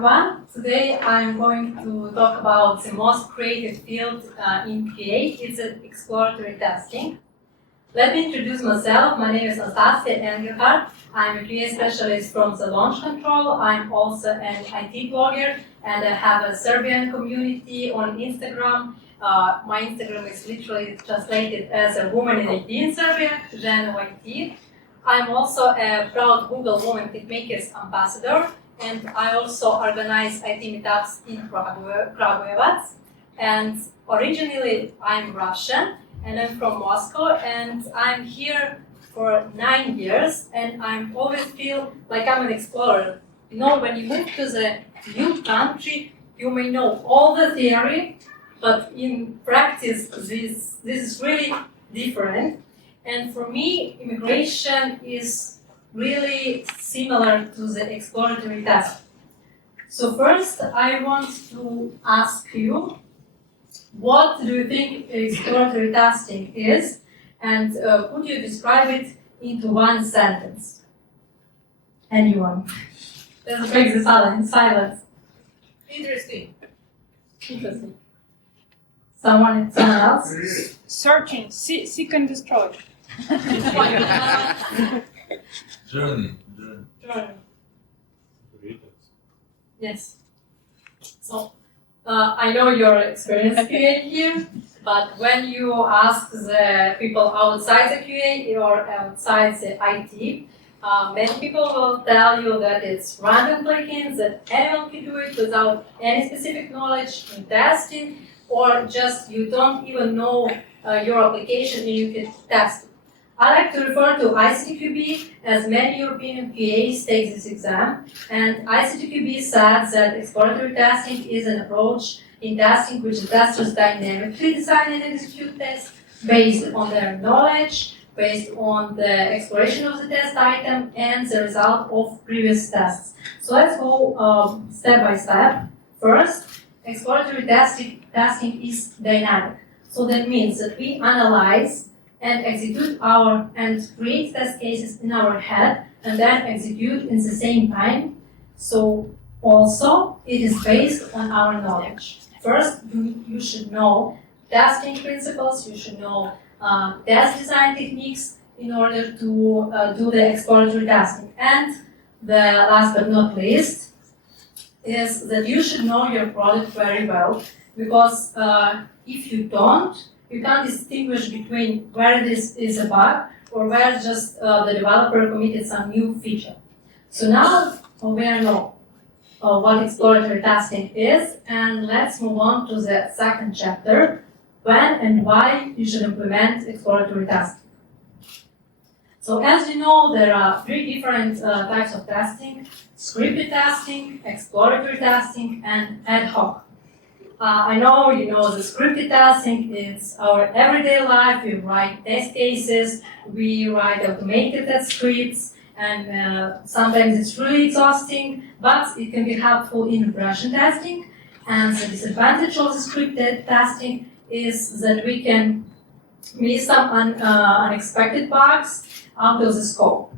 everyone. Today I'm going to talk about the most creative field in QA. It's exploratory testing. Let me introduce myself. My name is Anastasia Engelhardt. I'm a QA specialist from the launch control. I'm also an IT blogger, and I have a Serbian community on Instagram. My Instagram is literally translated as a woman in IT in Serbia, žena u IT. I'm also a proud Google Women Techmakers ambassador, and I also organize IT meetups in Kragujevac. And originally I'm Russian, and I'm from Moscow, and I'm here for 9 years, and I always feel like I'm an explorer. You know, when you move to the new country, you may know all the theory, but in practice, this is really different. And for me, immigration is really similar to the exploratory test. So first, I want to ask you, what do you think exploratory testing is? And could you describe it into one sentence? Anyone? Let's break the silence. Interesting. Interesting. Someone else? Searching, seek and destroy. Journey. Yes. So, I know your experience QA here, but when you ask the people outside the QA or outside the IT, many people will tell you that it's random plugins, that anyone can do it without any specific knowledge in testing, or just you don't even know your application and you can test it. I like to refer to ICTQB, as many European QAs take this exam, and ICTQB says that exploratory testing is an approach in testing which the testers dynamically design and execute tests based on their knowledge, based on the exploration of the test item, and the result of previous tests. So let's go step by step. First, exploratory testing is dynamic. So that means that we analyze and execute and create test cases in our head and then execute in the same time. So also it is based on our knowledge. First, you should know testing principles, you should know test design techniques in order to do the exploratory testing. And the last but not least is that you should know your product very well, because if you don't, you can't distinguish between where this is a bug or where just the developer committed some new feature. So now we know what exploratory testing is, and let's move on to the second chapter, when and why you should implement exploratory testing. So as you know, there are 3 different types of testing: scripted testing, exploratory testing, and ad hoc. I know you know the scripted testing is our everyday life. We write test cases, we write automated test scripts, and sometimes it's really exhausting, but it can be helpful in regression testing. And the disadvantage of the scripted testing is that we can miss some unexpected bugs out of the scope.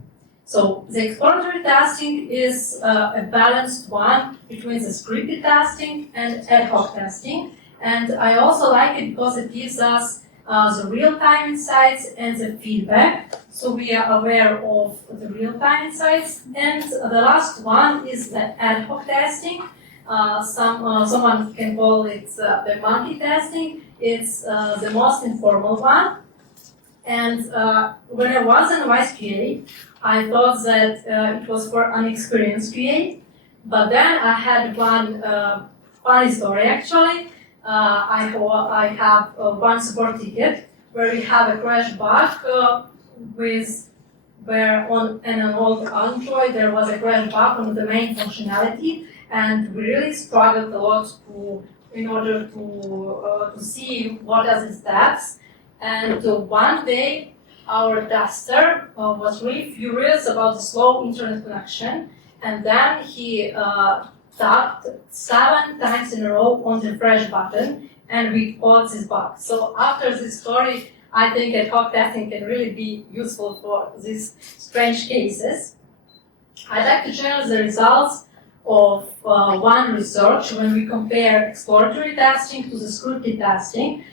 So the exploratory testing is a balanced one between the scripted testing and ad hoc testing. And I also like it because it gives us the real-time insights and the feedback. So we are aware of the real-time insights. And the last one is the ad hoc testing. Someone can call it the monkey testing. It's the most informal one. And when I was in Vice QA, I thought that it was for unexperienced QA, but then I had one funny story actually. I have one support ticket where we have a crash bug where on an old Android there was a crash bug on the main functionality, and we really struggled a lot in order to see what are the steps. And one day, our tester was really furious about the slow internet connection, and then he tapped 7 times in a row on the refresh button, and we caught this bug. So after this story, I think ad hoc testing can really be useful for these strange cases. I'd like to share the results of one research when we compare exploratory testing to the scripted testing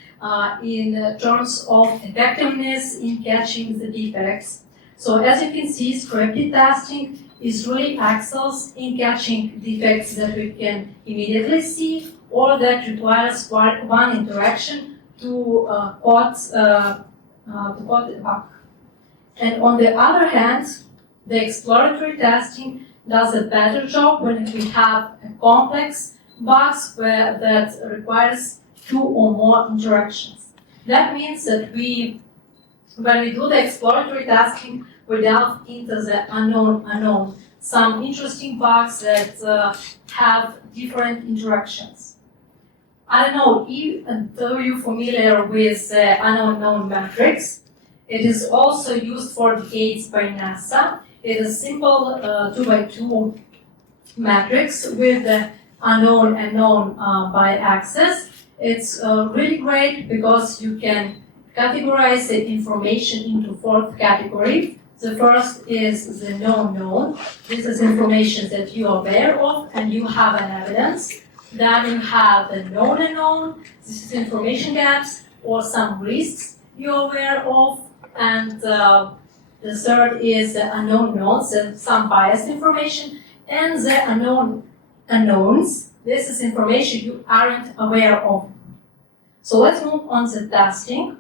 in terms of effectiveness in catching the defects. So as you can see, scripted testing is really excels in catching defects that we can immediately see or that requires one interaction to caught a bug. And on the other hand, the exploratory testing does a better job when we have a complex bugs that requires 2 or more interactions. That means that when we do the exploratory testing, we delve into the unknown, some interesting bugs that have different interactions. I don't know if you're familiar with the unknown matrix. It is also used for decades by NASA. It is a simple 2x2 matrix with the unknown and known by-axis. It's really great because you can categorize the information into 4 categories. The first is the known. This is information that you are aware of and you have an evidence. Then you have the known unknown. This is information gaps or some risks you're aware of. And the third is the unknown knowns, some biased information. And the unknown unknowns. This is information you aren't aware of. So let's move on to testing.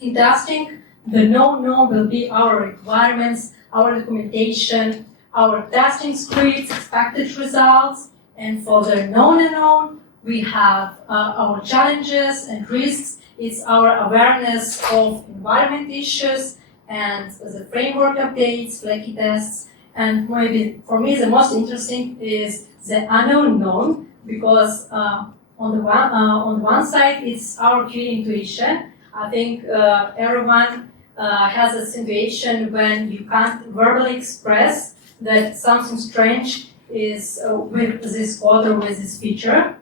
In testing, the known will be our requirements, our documentation, our testing scripts, expected results, and for the known unknown, we have our challenges and risks. It's our awareness of environment issues and the framework updates, flaky tests, and maybe for me the most interesting is the unknown known because on the one side it's our QA intuition. I think everyone has a situation when you can't verbally express that something strange is with this code or with this feature,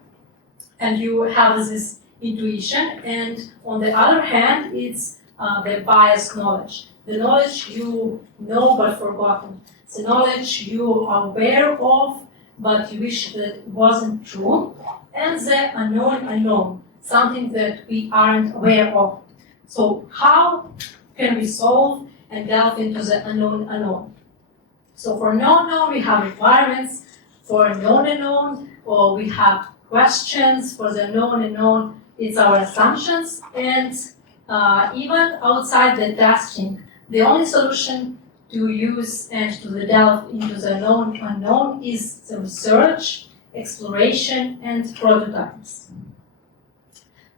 and you have this intuition. And on the other hand, it's the biased knowledge. The knowledge you know but forgotten. The knowledge you are aware of but you wish that it wasn't true. And the unknown, something that we aren't aware of. So how can we solve and delve into the unknown? So for known, we have requirements. For known, or we have questions. For the known, it's our assumptions. And even outside the testing, the only solution to use and to delve into the known unknown is the research, exploration, and prototypes.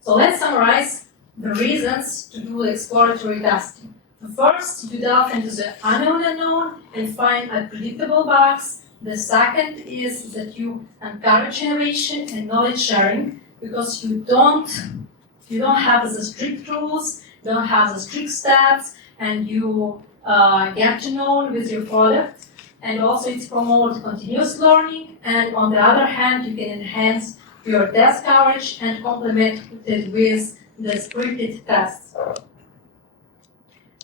So let's summarize the reasons to do exploratory testing. The first, you delve into the unknown and find unpredictable bugs. The second is that you encourage innovation and knowledge sharing because you don't have the strict rules, don't have the strict steps, and you get to know with your product. And also it promotes continuous learning, and on the other hand, you can enhance your test coverage and complement it with the scripted tests.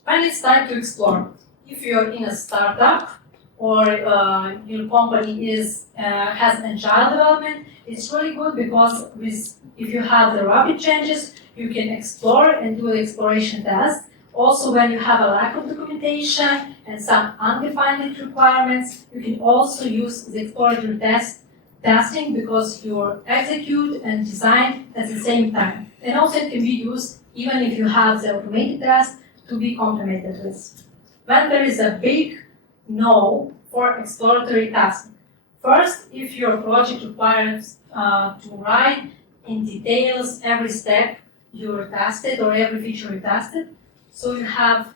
When it's time to explore, if you're in a startup or your company has agile development, it's really good because if you have the rapid changes, you can explore and do the exploration test. Also, when you have a lack of documentation and some undefined requirements, you can also use the exploratory testing because you execute and design at the same time. And also it can be used even if you have the automated test to be complemented with. When there is a big no for exploratory testing. First, if your project requires to write in details every step you tested or every feature you tested, so the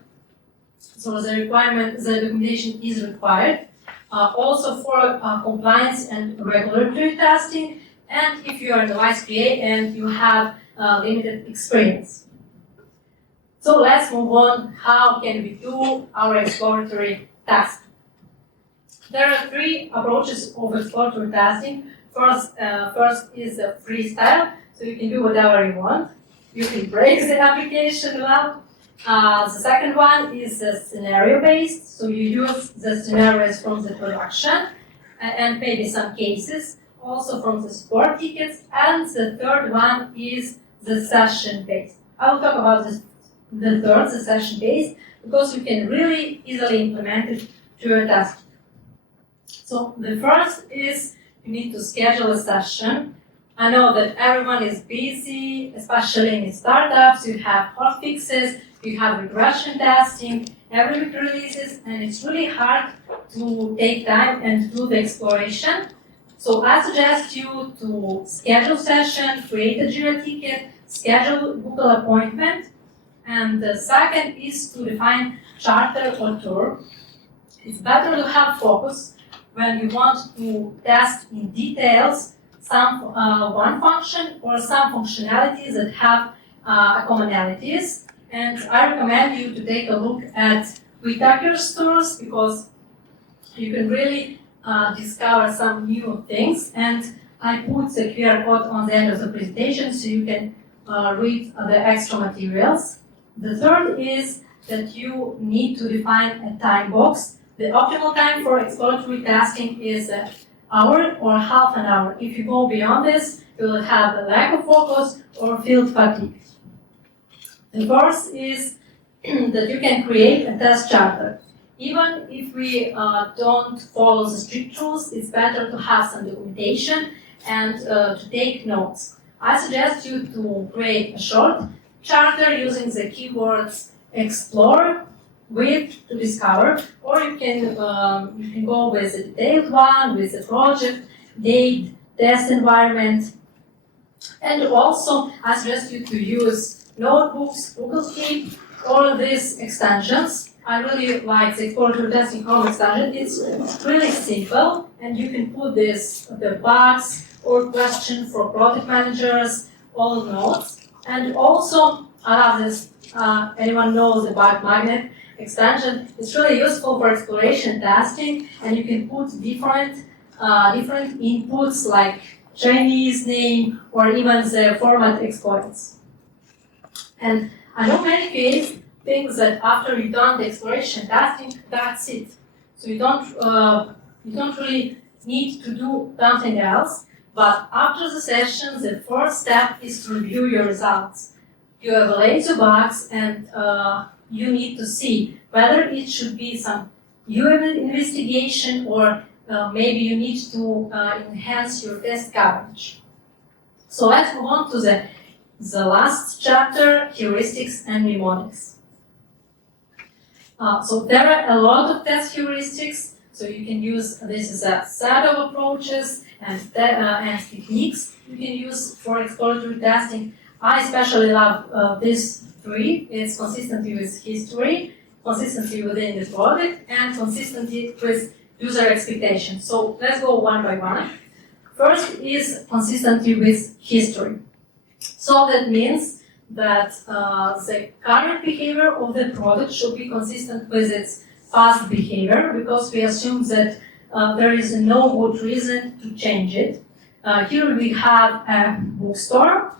documentation is required. Also for compliance and regulatory testing, and if you are a device QA and you have limited experience. So let's move on. How can we do our exploratory testing? There are 3 approaches of exploratory testing. First is the freestyle, so you can do whatever you want. You can break the application well. The second one is scenario-based, so you use the scenarios from the production. and maybe some cases, also from the support tickets. And the third one is the session-based. I will talk about the third, the session-based, because you can really easily implement it to your task. So the first is you need to schedule a session. I know that everyone is busy, especially in startups. You have hot fixes, you have regression testing, every week releases, and it's really hard to take time and do the exploration. So I suggest you to schedule session, create a Jira ticket, schedule Google appointment. And the second is to define charter or tour. It's better to have focus when you want to test in details some one function or some functionalities that have commonalities. And I recommend you to take a look at Whitaker stores because you can really discover some new things. And I put the QR code on the end of the presentation so you can read the extra materials. The third is that you need to define a time box. The optimal time for exploratory tasking is an hour or half an hour. If you go beyond this, you will have a lack of focus or field fatigue. The fourth is that you can create a test charter. Even if we don't follow the strict rules, it's better to have some documentation and to take notes. I suggest you to create a short charter using the keywords explore, with, to discover, or you can go with a detailed one, with a project, date, test environment. And also, I suggest you to use notebooks, Google Keep, all these extensions. I really like the exploratory testing home extension. It's really simple, and you can put the bugs or question for project managers, all notes. And also, I love this. Anyone knows the bug magnet extension? It's really useful for exploration testing, and you can put different inputs like Chinese name or even the format exploits. And I know many cases think that after you've done the exploration testing, that's it. So you don't really need to do something else. But after the session, the first step is to review your results. You evaluate the bugs, and you need to see whether it should be some new investigation or maybe you need to enhance your test coverage. So let's move on to the last chapter, heuristics and mnemonics. So there are a lot of test heuristics. So you can use this as a set of approaches and techniques you can use for exploratory testing. I especially love these three. It's consistency with history, consistency within the product, and consistency with user expectations. So let's go one by one. First is consistency with history. So that means that the current behavior of the product should be consistent with its past behavior, because we assume that there is no good reason to change it. Here we have a bookstore,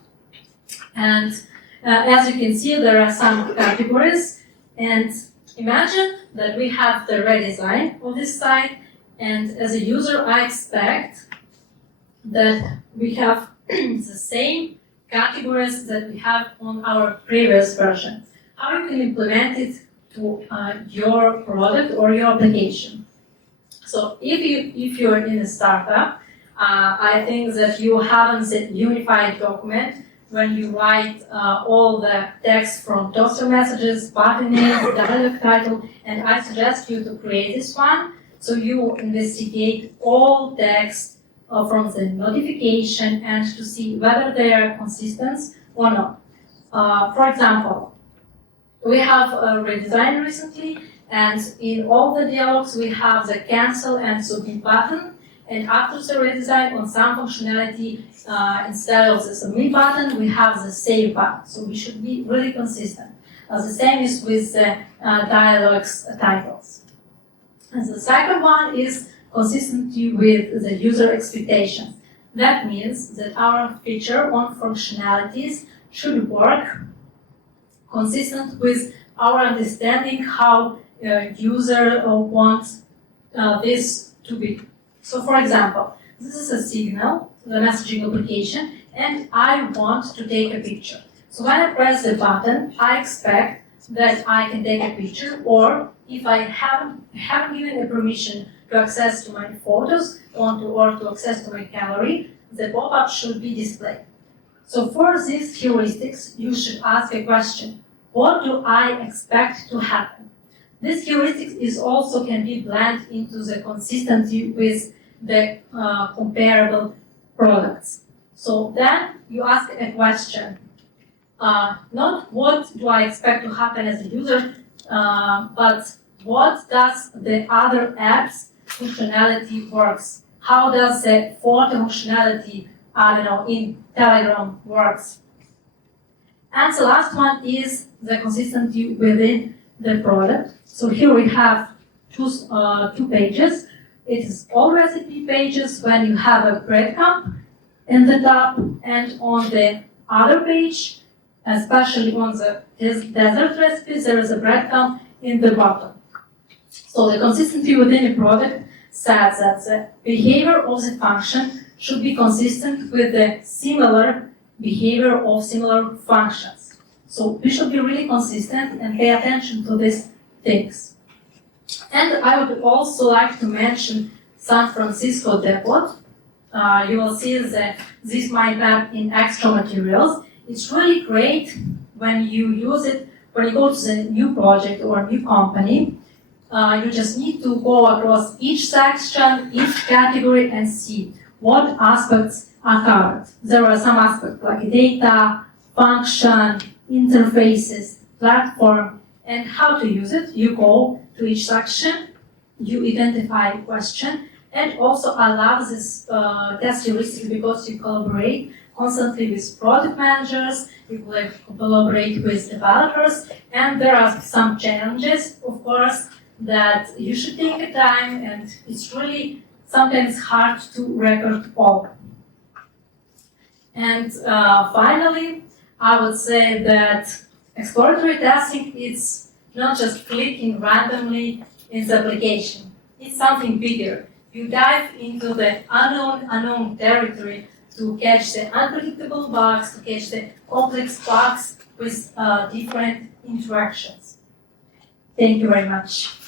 and as you can see, there are some categories. And imagine that we have the redesign of this site, and as a user, I expect that we have the same categories that we have on our previous version. How you can implement it to your product or your application. So if you're in a startup, I think that you haven't a unified document when you write all the text from toaster messages, button names, dialog title, and I suggest you to create this one. So you investigate all text from the notification and to see whether they are consistent or not. For example, we have a redesign recently, and in all the dialogues we have the cancel and submit button, and after the redesign on some functionality, instead of the submit button, we have the save button. So we should be really consistent. The same is with the dialogues titles. And the second one is consistency with the user expectations. That means that our feature on functionalities should work consistent with our understanding how user wants this to be. So for example, this is a signal, the messaging application, and I want to take a picture. So when I press the button, I expect that I can take a picture, or if I haven't given a permission to access to my photos or to access to my gallery, the pop-up should be displayed. So for these heuristics, you should ask a question. What do I expect to happen? This heuristic also can be blended into the consistency with the comparable products. So then you ask a question. Not what do I expect to happen as a user, but what does the other app's functionality works? How does the photo functionality, in Telegram works? And the last one is the consistency within the product. So here we have two pages. It is all recipe pages when you have a breadcrumb in the top, and on the other page, especially on the desert recipes, there is a breadcrumb in the bottom. So the consistency within a product says that the behavior of the function should be consistent with the similar behavior of similar functions. So we should be really consistent and pay attention to these things. And I would also like to mention San Francisco Depot. You will see this mind map in extra materials. It's really great when you use it, when you go to the new project or new company. You just need to go across each section, each category, and see what aspects are covered. There are some aspects like data, function, interfaces, platform, and how to use it. You go to each section, you identify a question, and also I love this test heuristic because you collaborate constantly with product managers, you collaborate with developers, and there are some challenges, of course, that you should take the time, and it's really sometimes hard to record all. And finally, I would say that exploratory testing is not just clicking randomly in the application. It's something bigger. You dive into the unknown territory to catch the unpredictable bugs, to catch the complex bugs with different interactions. Thank you very much.